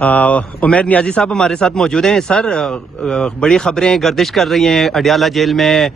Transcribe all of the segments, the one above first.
عمیر نیازی صاحب ہمارے ساتھ موجود ہیں. سر بڑی خبریں گردش کر رہی ہیں, اڈیالہ جیل میں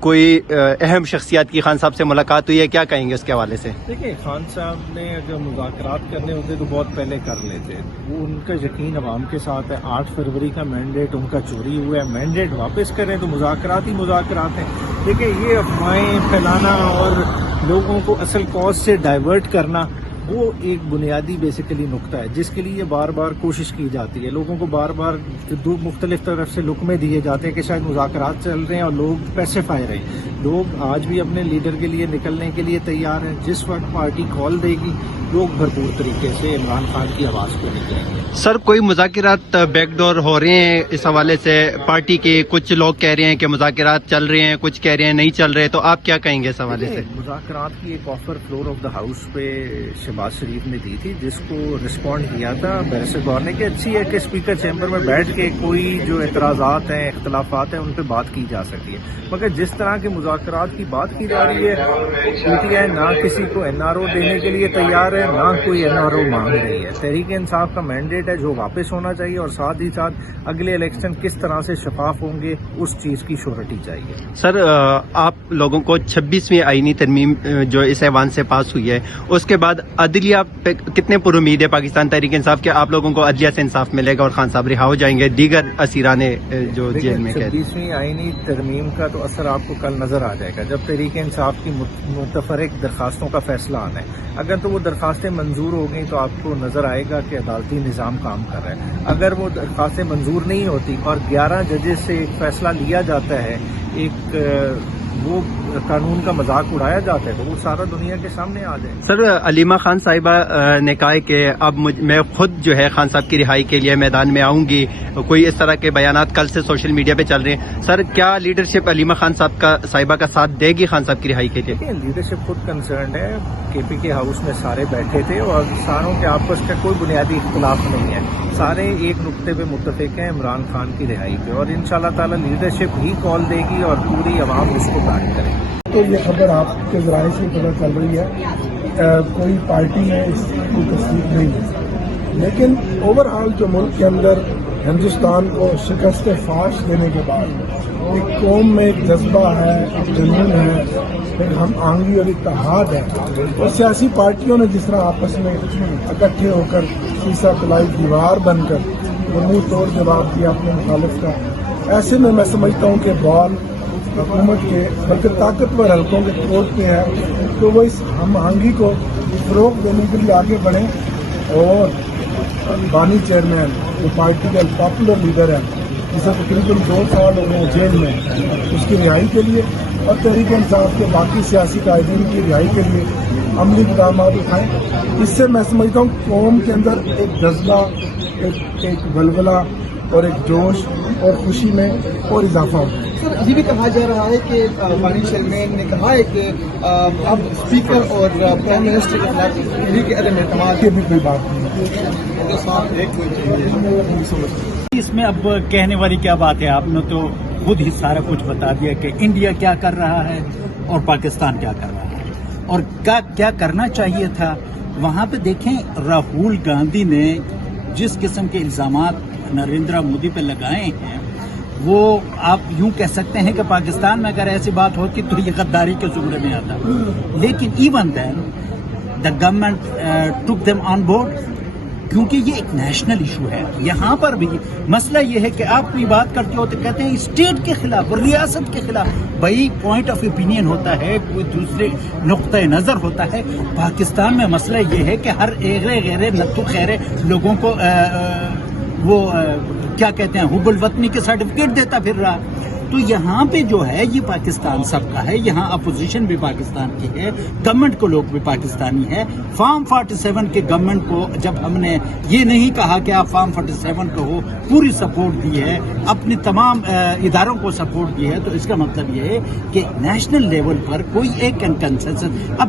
کوئی اہم شخصیات کی خان صاحب سے ملاقات ہوئی ہے, کیا کہیں گے اس کے حوالے سے؟ دیکھیں, خان صاحب نے اگر مذاکرات کرنے ہوتے تو بہت پہلے کر لیتے. وہ ان کا یقین عوام کے ساتھ ہے. 8 فروری کا مینڈیٹ ان کا چوری ہوا ہے, مینڈیٹ واپس کریں تو مذاکرات ہی مذاکرات ہیں. دیکھیں, یہ افواہیں پھیلانا اور لوگوں کو اصل کاز سے ڈائیورٹ کرنا وہ ایک بنیادی بیسیکلی نقطہ ہے جس کے لیے بار بار کوشش کی جاتی ہے. لوگوں کو بار بار مختلف طرف سے لقمے دیے جاتے ہیں کہ شاید مذاکرات چل رہے ہیں اور لوگ پیسیفائی رہے ہیں. لوگ آج بھی اپنے لیڈر کے لیے نکلنے کے لیے تیار ہیں. جس وقت پارٹی کال دے گی لوگ بھرپور طریقے سے عمران خان کی آواز کو نکلیں گے. سر کوئی مذاکرات بیک ڈور ہو رہے ہیں اس حوالے سے؟ پارٹی کے کچھ لوگ کہہ رہے ہیں کہ مذاکرات چل رہے ہیں, کچھ کہہ رہے ہیں نہیں چل رہے, تو آپ کیا کہیں گے اس حوالے سے؟ مذاکرات کی ایک offer floor of the house پہ شہباز شریف نے دی تھی, جس کو رسپونڈ کیا تھا بیرسٹر گور نے کہ اچھی ہے کہ اسپیکر چیمبر میں بیٹھ کے کوئی جو اعتراضات ہیں, اختلافات ہیں, ان پہ بات کی جا سکتی ہے. مگر جس طرح کے مذاکرات کی بات کی جا رہی ہے, پی ٹی آئی نہ کسی کو این آر او دینے کے لیے تیار ہے, نہ کوئی این آر او مانگ رہی ہے. تحریک انصاف کا مینڈیٹ ہے جو واپس ہونا چاہیے, اور ساتھ ہی ساتھ اگلے الیکشن کس طرح سے شفاف ہوں گے اس چیز کی شورٹی چاہیے. سر آپ لوگوں کو 26ویں آئینی ترمیم جو اس ایوان سے پاس ہوئی ہے, اس کے بعد عدلیہ پہ کتنے پر امید ہے پاکستان تحریک انصاف کہ آپ لوگوں کو عدلیہ سے انصاف ملے گا اور خان صاحب رہا ہو جائیں گے, دیگر اسیران جو جیل میں قید؟ 26ویں آئینی ترمیم کا تو اثر آپ کو کل نظر آ جائے گا جب تحریک انصاف کی متفرق درخواستوں کا فیصلہ آنا ہے. اگر تو وہ درخواستیں منظور ہو گئیں تو آپ کو نظر آئے گا کہ عدالتی نظام کام کر رہا ہے. اگر وہ درخواستیں منظور نہیں ہوتی اور 11 ججز سے ایک فیصلہ لیا جاتا ہے, ایک وہ قانون کا مذاق اڑایا جاتا ہے, تو وہ سارا دنیا کے سامنے آ جائے. سر علیمہ خان صاحبہ نے کہا ہے کہ اب میں خود جو ہے خان صاحب کی رہائی کے لیے میدان میں آؤں گی, کوئی اس طرح کے بیانات کل سے سوشل میڈیا پہ چل رہے ہیں. سر کیا لیڈرشپ علیمہ خان صاحبہ کا ساتھ دے گی خان صاحب کی رہائی کے لیے؟ لیڈرشپ خود کنسرنڈ ہے. کے پی کے ہاؤس میں سارے بیٹھے تھے اور ساروں کے آپس کا کوئی بنیادی اختلاف نہیں ہے. سارے ایک نقطے پہ متفق ہیں عمران خان کی رہائی پہ, اور انشاءاللہ تعالی لیڈرشپ ہی کال دے گی اور پوری عوام اس کو بیان کرے گی. تو یہ خبر آپ کے ذرائع سے پتہ چل رہی ہے, کوئی پارٹی میں اس کی تصدیق نہیں ہے, لیکن اوور آل جو ملک کے اندر ہندوستان کو شکست فاش دینے کے بعد ایک قوم میں ایک جذبہ ہے, ایک جنون ہے, ایک ہم آہنگی اور اتحاد ہے. اور سیاسی پارٹیوں نے جس طرح آپس میں اکٹھے ہو کر سیسا پلائی دیوار بن کر منہ توڑ جواب دیا اپنے مخالف کا, ایسے میں سمجھتا ہوں کہ بال حکومت کے بلکہ طاقتور حلقوں کے کوٹ پہ ہے, تو وہ اس ہم آہنگی کو فروغ دینے کے لیے آگے بڑھیں. اور بانی چیئرمین جو پارٹی کا پاپولر لیڈر ہے, جسے تقریباً 2 سال ہو گئے جیل میں, اس کی رہائی کے لیے اور تحریک انصاف کے باقی سیاسی قائدین کی رہائی کے لیے عملی اقدامات اٹھائیں. اس سے میں سمجھتا ہوں قوم کے اندر ایک جذبہ, ایک ولولہ اور ایک جوش اور خوشی میں اور اضافہ ہوگا. سر یہ بھی کہا جا رہا ہے کہ بانی چیئرمین نے کہا ہے کہ اب اسپیکر اور پرائم منسٹر کے خلاف تحریک عدم اعتماد کی بھی کوئی بات نہیں ہے. اس میں اب کہنے والی کیا بات ہے؟ آپ نے تو خود ہی سارا کچھ بتا دیا کہ انڈیا کیا کر رہا ہے اور پاکستان کیا کر رہا ہے اور کیا کرنا چاہیے تھا. وہاں پہ دیکھیں راہل گاندھی نے جس قسم کے الزامات نریندر مودی پہ لگائے ہیں, وہ آپ یوں کہہ سکتے ہیں کہ پاکستان میں اگر ایسی بات ہوتی تو یہ غداری کے زمرے میں آتا. لیکن even then the government took them on board, کیونکہ یہ ایک نیشنل ایشو ہے. یہاں پر بھی مسئلہ یہ ہے کہ آپ کوئی بات کرتے ہو تو کہتے ہیں اسٹیٹ کے خلاف, ریاست کے خلاف. بھائی پوائنٹ آف اوپینین ہوتا ہے, کوئی دوسرے نقطۂ نظر ہوتا ہے. پاکستان میں مسئلہ یہ ہے کہ ہر غیر نتو خیرے لوگوں کو وہ کیا کہتے ہیں حب الوطنی کے سرٹیفکیٹ دیتا پھر رہا. تو یہاں پہ جو ہے یہ پاکستان سب کا ہے, یہاں اپوزیشن بھی پاکستان کی ہے, گورنمنٹ کو لوگ بھی پاکستانی ہے. فارم 47 کے گورنمنٹ کو جب ہم نے یہ نہیں کہا کہ آپ فارم 47 کو ہو پوری سپورٹ دی ہے, اپنی تمام اداروں کو سپورٹ دی ہے, تو اس کا مطلب یہ ہے کہ نیشنل لیول پر کوئی ایک کنسنسس. اب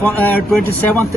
27th